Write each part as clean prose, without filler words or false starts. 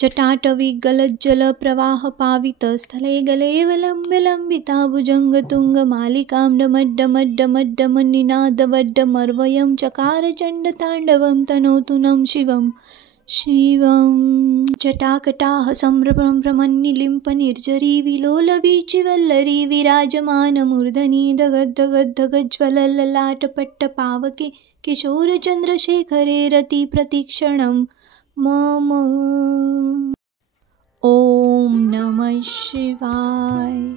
जटाटवी गलज्जल प्रवाह पावित स्थले गले विलंबि लंबिता भुजंग तुंग मालिकां डमड्डमड्डमड्डमनिनादवड्डमर्वयं चकार चंड तांडवं तनोतु नं शिवं शिवं जटाकटाह संभ्रमन्निलिम्प निर्जरी विलोलवीचि वल्लरी विराजमान मूर्धनि धगद्धगद्धगज्ज्वलललाटपट्ट पावके किशोर चंद्रशेखरे रति प्रतीक्षणं मम. ओम नमः शिवाय.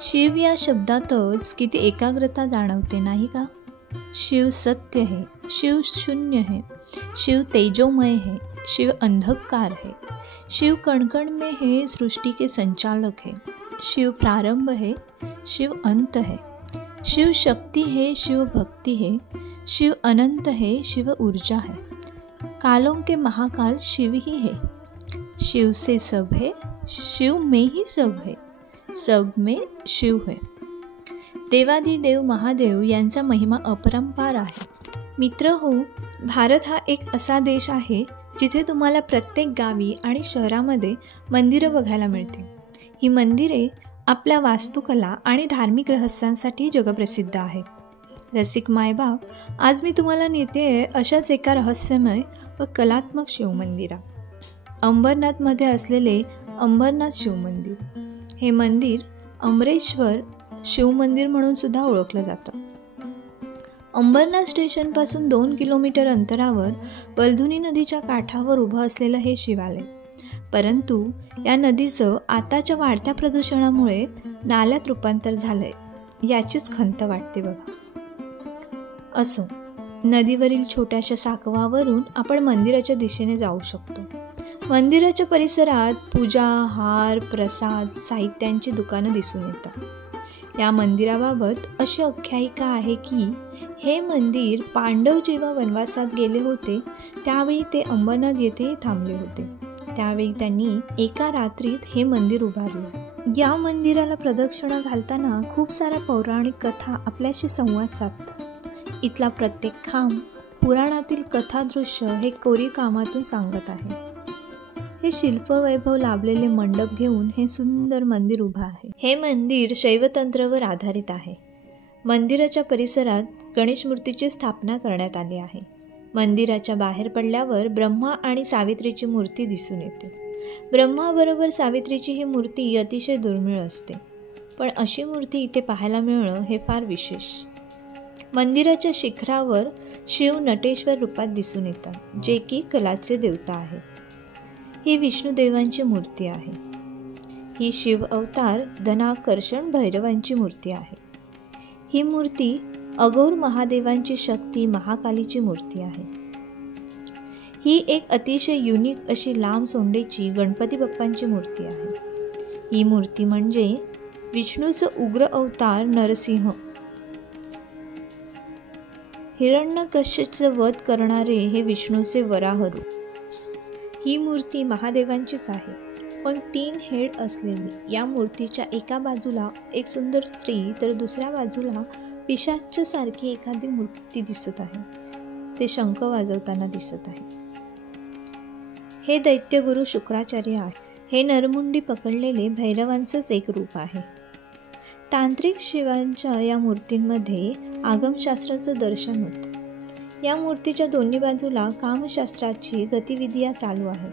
शिव या शब्दातच किती एकाग्रता जाणवते नाही का. शिव सत्य है, शिव शून्य है, शिव तेजोमय है, शिव अंधकार है, शिव कणकण में है, सृष्टि के संचालक है, शिव प्रारंभ है, शिव अंत है, शिव शक्ति है, शिव भक्ति है, शिव अनंत है, शिव ऊर्जा है, कालों के महाकाल शिव ही है. शिव से सब है, शिव में ही सब है, सब में शिव है. देवादिदेव महादेव यांचा महिमा अपरंपार आहे. मित्र हो, भारत हा एक असा देश आहे जिथे तुम्हाला प्रत्येक गावी आणि शहरामध्ये मंदिरं बघायला मिळतील. ही मंदिरे आपल्या वास्तुकला आणि धार्मिक रहस्यांसाठी जगप्रसिद्ध आहेत. रसिक मायबाप, आज मी तुम्हाला नेते अशाच एका रहस्यमय व कलात्मक शिवमंदिरात. अंबरनाथमध्ये असलेले अंबरनाथ शिवमंदिर. हे मंदिर अमरेश्वर शिवमंदिर म्हणून सुद्धा ओळखलं जातं. अंबरनाथ स्टेशनपासून 2 किलोमीटर अंतरावर वल्धुनी नदीच्या काठावर उभं असलेलं हे शिवालय. परंतु या नदीचं आताच्या वाढत्या प्रदूषणामुळे नाल्यात रूपांतर झालंय, याचीच खंत वाटते बघा. असो, नदीवरील छोट्याशा साकवावरून आपण मंदिराच्या दिशेने जाऊ शकतो. मंदिराच्या परिसरात पूजा, हार, प्रसाद, साहित्यांची दुकानं दिसून येतात. या मंदिराबाबत अशी आख्यायिका आहे की हे मंदिर पांडव जेव्हा वनवासात गेले होते त्यावेळी ते अंबरनाथ येथे थांबले होते. त्यावेळी त्यांनी एका रात्रीत हे मंदिर उभारले. या मंदिराला प्रदक्षिणा घालताना खूप साऱ्या पौराणिक कथा आपल्याशी संवाद साधतात. इथला प्रत्येक खांब पुराणातील कथादृश्य हे कोरी कामातून सांगत आहे. हे शिल्पवैभव लाभलेले मंडप घेऊन हे सुंदर मंदिर उभं आहे. हे मंदिर शैवतंत्रावर आधारित आहे. मंदिराच्या परिसरात गणेश मूर्तीची स्थापना करण्यात आली आहे. मंदिराच्या बाहेर पडल्यावर ब्रह्मा आणि सावित्रीची मूर्ती दिसून येते. ब्रह्माबरोबर सावित्रीची ही मूर्ती अतिशय दुर्मिळ असते, पण अशी मूर्ती इथे पाहायला मिळणं हे फार विशेष. मंदिराच्या शिखरावर शिव नटेश्वर रूपात दिसून येतात, जे की कलाचे देवता आहेत. ही विष्णुदेवांची मूर्ती आहे. ही शिव अवतार धनाकर्षण भैरवांची मूर्ती आहे. ही मूर्ती अघोर महादेवांची शक्ती महाकालीची मूर्ती आहे. ही एक अतिशय युनिक अशी लांब सोंडेची गणपती बाप्पांची मूर्ती आहे. ही मूर्ती म्हणजे विष्णूचं उग्र अवतार नरसिंह. हिरण्यकश्यपचा वध करणारे हे विष्णूचे वराह रूप. ही मूर्ती महादेवांचीच आहे, पण 3 हेड असलेली. या मूर्तीच्या एका बाजूला एक सुंदर स्त्री तर दुसऱ्या बाजूला पिशाच्यसारखी एखादी मूर्ती दिसत आहे. ते शंख वाजवताना दिसत आहे. हे दैत्यगुरु शुक्राचार्य आहे. हे नरमुंडी पकडलेले भैरवांचंच एक रूप आहे. तांत्रिक शिवांच्या या मूर्तींमध्ये आगमशास्त्राचं दर्शन होतं. या मूर्तीच्या दोन्ही बाजूला कामशास्त्राची गतिविधी चालू आहे.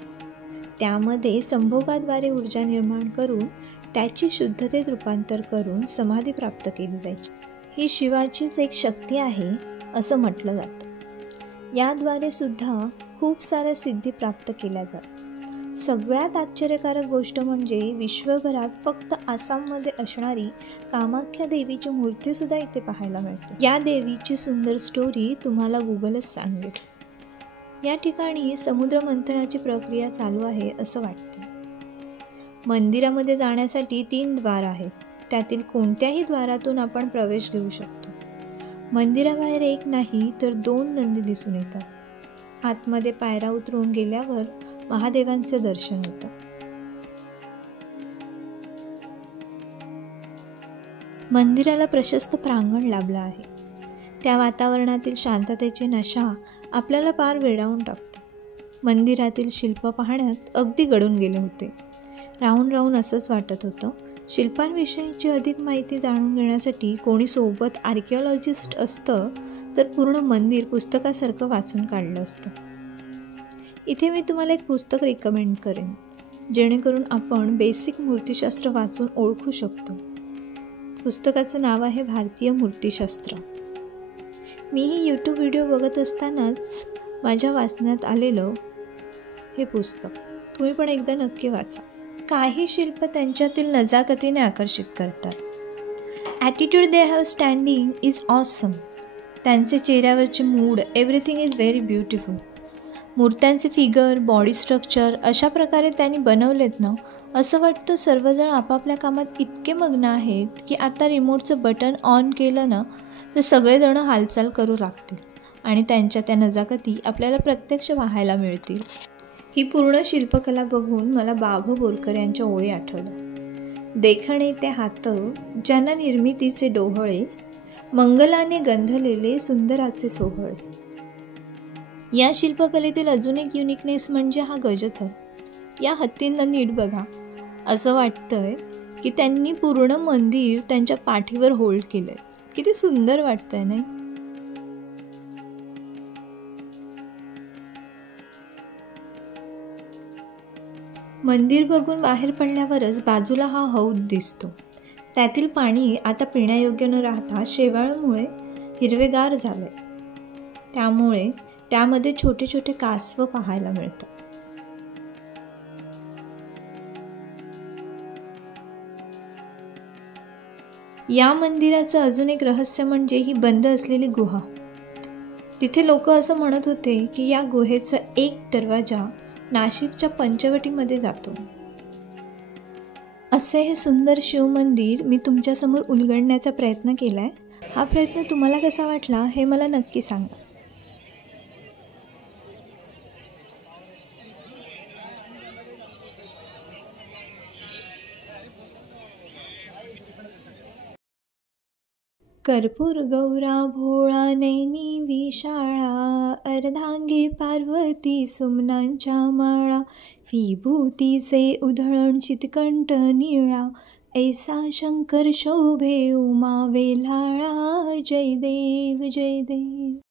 त्यामध्ये संभोगाद्वारे ऊर्जा निर्माण करून त्याची शुद्धतेत रूपांतर करून समाधी प्राप्त केली जायची. ही शिवाचीच एक शक्ती आहे असं म्हटलं जातं. याद्वारे सुद्धा खूप साऱ्या सिद्धी प्राप्त केल्या जातात. सगळ्यात आश्चर्यकारक गोष्ट म्हणजे विश्वभरात फक्त आसाममध्ये असणारी कामाख्या देवीची मूर्तीसुद्धा इथे पाहायला मिळते. या देवीची सुंदर स्टोरी तुम्हाला गुगलच सांगेल. या ठिकाणी समुद्र मंथनाची प्रक्रिया चालू आहे असं वाटतं. मंदिरामध्ये जाण्यासाठी 3 द्वार आहेत. त्यातील कोणत्याही द्वारातून आपण प्रवेश घेऊ शकतो. मंदिराबाहेर एक नाही तर 2 नंदी दिसून येतात. आतमध्ये पायऱ्या उतरून गेल्यावर महादेवांचे दर्शन होतं. मंदिराला प्रशस्त प्रांगण लाभलं आहे. त्या वातावरणातील शांततेची नशा आपल्याला पार वेडावून टाकते. मंदिरातील शिल्प पाहण्यात अगदी गढून गेले होते. राहून राहून असंच वाटत होतं, शिल्पांविषयीची अधिक माहिती जाणून घेण्यासाठी कोणी सोबत आर्किओलॉजिस्ट असतं तर पूर्ण मंदिर पुस्तकासारखं वाचून काढलं असतं. इथे मी तुम्हाला एक पुस्तक रिकमेंड करेन, जेणेकरून आपण बेसिक मूर्तिशास्त्र वाचून ओळखू शकतो. पुस्तकाचं नाव आहे भारतीय मूर्तिशास्त्र. मीही यूट्यूब व्हिडिओ बघत असतानाच माझ्या वाचण्यात आलेलं हे पुस्तक तुम्ही पण एकदा नक्की वाचा. काही शिल्प त्यांच्यातील नजाकतीने आकर्षित करतात. Attitude they have standing is awesome. त्यांचे चेहऱ्यावरचे mood, everything is very beautiful. मूर्त्यांचे फिगर, बॉडी स्ट्रक्चर अशा प्रकारे त्यांनी बनवलेत ना, असं वाटतं सर्वजण आपापल्या कामात इतके मग्न आहेत की आता रिमोटचं बटन ऑन केलं ना तर सगळेजण हालचाल करू लागतील आणि त्यांच्या त्या नजाकती आपल्याला प्रत्यक्ष पाहायला मिळतील. ही पूर्ण शिल्पकला बघून मला बाभ बोरकर यांच्या ओळी आठवल्या. देखणे ते हात ज्यांना निर्मितीचे डोहळे, मंगलाने गंधलेले सुंदराचे सोहळे. या शिल्पकलेतील अजून एक युनिकनेस म्हणजे हा गजथर. या हत्तींना नीट बघा, असं वाटतंय की त्यांनी पूर्ण मंदिर त्यांच्या पाठीवर होल्ड केलंय. किती सुंदर वाटतंय नाही? मंदिर बघून बाहेर पडल्यावरच बाजूला हा हौद दिसतो. त्यातील पाणी आता पिण्यायोग्य न राहता शेवाळामुळे हिरवेगार झालंय. त्यामुळे त्यामध्ये छोटे छोटे कासव पाहायला मिळतात. या मंदिराचं अजून एक रहस्य म्हणजे ही बंद असलेली गुहा. तिथे लोक असं म्हणत होते की या गुहेचा एक दरवाजा नाशिकच्या पंचवटीमध्ये जातो. असे हे सुंदर शिवमंदिर मी तुमच्यासमोर उलगडण्याचा प्रयत्न केला आहे. हा प्रयत्न तुम्हाला कसा वाटला हे मला नक्की सांगा. कर्पूर गौरा भोळा नैनी विशाळा, अर्धांगी पार्वती सुमनांच्या माळा, विभूतीचे उधळण चितकंठ निळा, ऐसा शंकर शोभे उमा वेलाळा. जय देव जय देव.